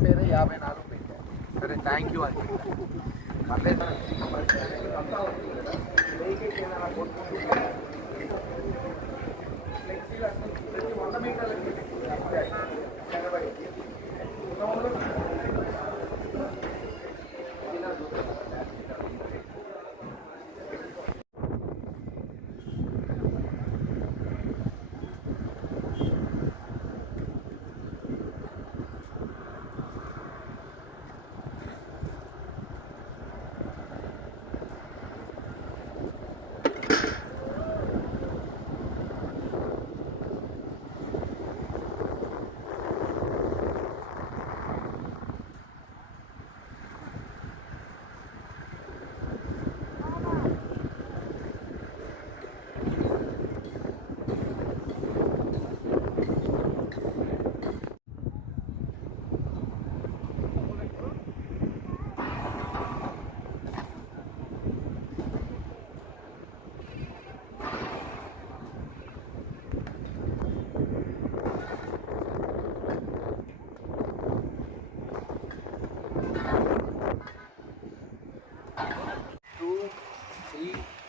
పేరే యాభై నాలుగు పెట్టారు సరే థ్యాంక్ యూ అని చెప్పాను. పర్లేదు ప్రతి వంద మీటర్లకి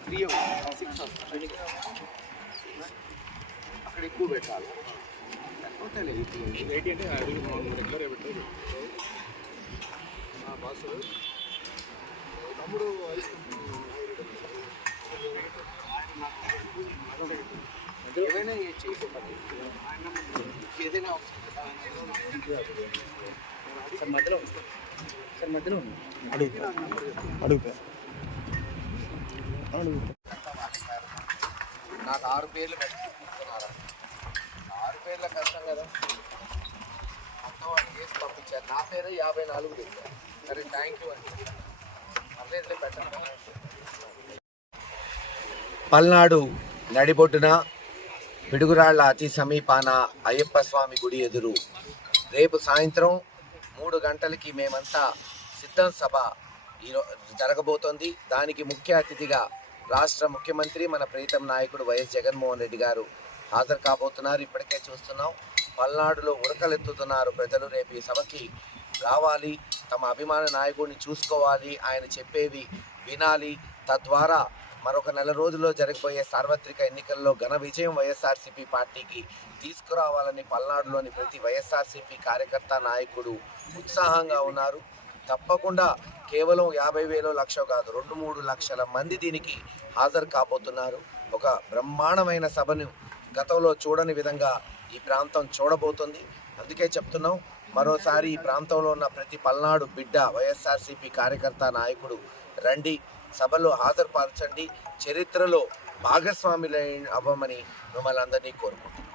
త్రీ సిక్స్ అక్కడ ఎక్కువ పెట్టాలి. ఎయిటీ అంటే అడిగి మనం రెగ్యులర్ పెట్టారు బాసు తమ్ముడు ఏదైనా చేసి ఏదైనా సార్ మధ్యలో సార్ మధ్యలో అడుగుతా. అడుగుతా. అడుగుతా. నాకు ఆరు పేర్లు పెట్టుకున్నారా ఆరు పేర్ల కష్టం కదా. మొత్తం వాళ్ళు చేసి పంపించారు. నా పేరు యాభై నాలుగు పెట్టారు. సరే థ్యాంక్ యూ అండి. పర్లేదులే పెట్టండి. పల్నాడు నడిబొడ్డున పిడుగురాళ్ళ అతి సమీపాన అయ్యప్ప స్వామి గుడి ఎదురు రేపు సాయంత్రం మూడు గంటలకి మేమంతా సిద్ధం సభ ఈరో జరగబోతోంది. దానికి ముఖ్య అతిథిగా రాష్ట్ర ముఖ్యమంత్రి మన ప్రీతం నాయకుడు వైఎస్ జగన్మోహన్ రెడ్డి గారు హాజరు కాబోతున్నారు. ఇప్పటికే చూస్తున్నాం. పల్నాడులో ఉడకలెత్తుతున్నారు ప్రజలు. రేపు ఈ సభకి రావాలి. తమ అభిమాన నాయకుడిని చూసుకోవాలి. ఆయన చెప్పేవి వినాలి. తద్వారా మరొక నెల రోజుల్లో జరగబోయే సార్వత్రిక ఎన్నికల్లో ఘన విజయం వైఎస్ఆర్సీపీ పార్టీకి తీసుకురావాలని పల్నాడులోని ప్రతి వైఎస్ఆర్సీపీ కార్యకర్త నాయకుడు ఉత్సాహంగా ఉన్నారు. తప్పకుండా కేవలం యాభై వేలు లక్ష కాదు రెండు మూడు లక్షల మంది దీనికి హాజరు కాబోతున్నారు. ఒక బ్రహ్మాండమైన సభను గతంలో చూడని విధంగా ఈ ప్రాంతం చూడబోతుంది. అందుకే చెప్తున్నాం మరోసారి ఈ ప్రాంతంలో ఉన్న ప్రతి పల్నాడు బిడ్డ వైఎస్ఆర్సీపీ కార్యకర్త నాయకుడు రండి సభలో హాజరుపరచండి చరిత్రలో భాగస్వాములై అవ్వమని మిమ్మల్ని అందరినీ కోరుకుంటున్నాం.